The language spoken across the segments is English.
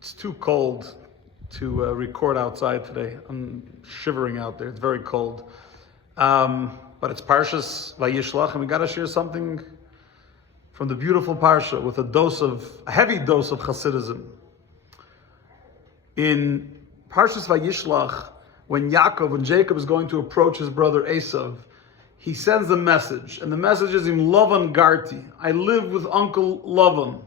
It's too cold to record outside today. I'm shivering out there. It's very cold. But it's Parshas Vayishlach, and we got to share something from the beautiful Parsha with a heavy dose of Hasidism. In Parshas Vayishlach, when Jacob is going to approach his brother Esav, he sends a message, and the message is in Lavan Garti. I live with Uncle Lavan.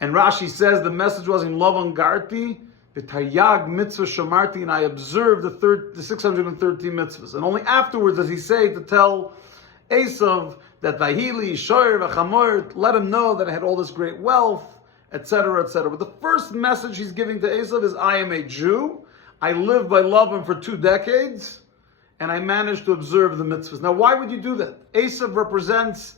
And Rashi says the message was in Lavan Garti, V'tayag mitzvah shamarti, and I observed the 613 mitzvahs. And only afterwards does he say to tell Esav that Vahili, Shoyer, V'chamor, let him know that I had all this great wealth, etc., etc. But the first message he's giving to Esav is, I am a Jew, I lived by Lavan for 2 decades, and I managed to observe the mitzvahs. Now, why would you do that? Esav represents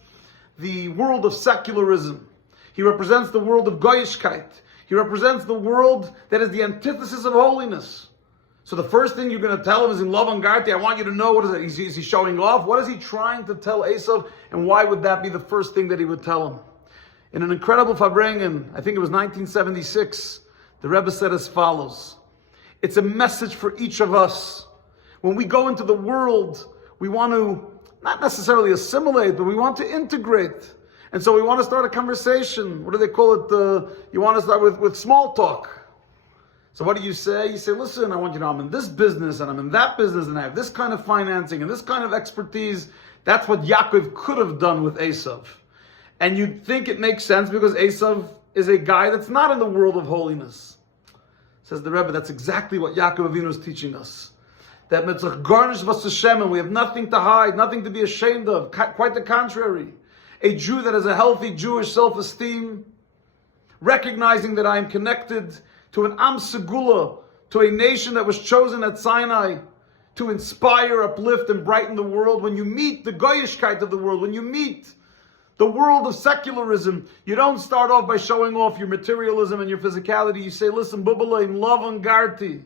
the world of secularism. He represents the world of Goyishkeit. He represents the world that is the antithesis of holiness. So the first thing you're going to tell him is in Lavan Garti, I want you to know, what is it? Is he showing off? What is he trying to tell Esav? And why would that be the first thing that he would tell him? In an incredible Farbrengen, I think it was 1976, the Rebbe said as follows: it's a message for each of us. When we go into the world, we want to not necessarily assimilate, but we want to integrate. And so we want to start a conversation. What do they call it? You want to start with small talk. So what do you say? You say, listen, I want you to know I'm in this business and I'm in that business and I have this kind of financing and this kind of expertise. That's what Yaakov could have done with Esav. And you'd think it makes sense because Esav is a guy that's not in the world of holiness. Says the Rebbe, that's exactly what Yaakov Avinu is teaching us. That mitzvah garnish v'sashem, and we have nothing to hide, nothing to be ashamed of. Quite the contrary. A Jew that has a healthy Jewish self-esteem, recognizing that I am connected to an Am Segula, to a nation that was chosen at Sinai to inspire, uplift, and brighten the world. When you meet the Goyishkeit of the world, when you meet the world of secularism, you don't start off by showing off your materialism and your physicality. You say, listen, Bubala, in Lavan Garti,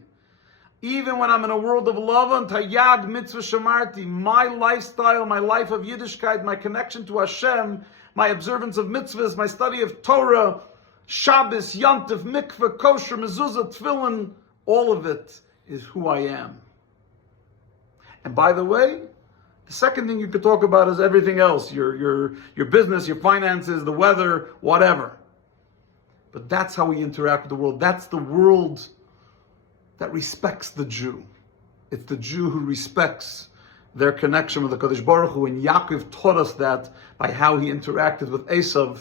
even when I'm in a world of Lavan, Tayag Mitzvah Shamarti, my lifestyle, my life of Yiddishkeit, my connection to Hashem, my observance of mitzvahs, my study of Torah, Shabbos, Yantif, Mikveh, Kosher, Mezuzah, Tefillin, all of it is who I am. And by the way, the second thing you could talk about is everything else, your business, your finances, the weather, whatever. But that's how we interact with the world. That's the world that respects the Jew. It's the Jew who respects their connection with the Kadosh Baruch Hu. And Yaakov taught us that by how he interacted with Esav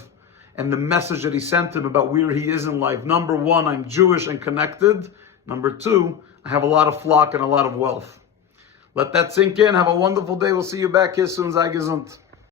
and the message that he sent him about where he is in life. Number 1, I'm Jewish and connected. Number 2, I have a lot of flock and a lot of wealth. Let that sink in. Have a wonderful day. We'll see you back here soon. Sei gesund.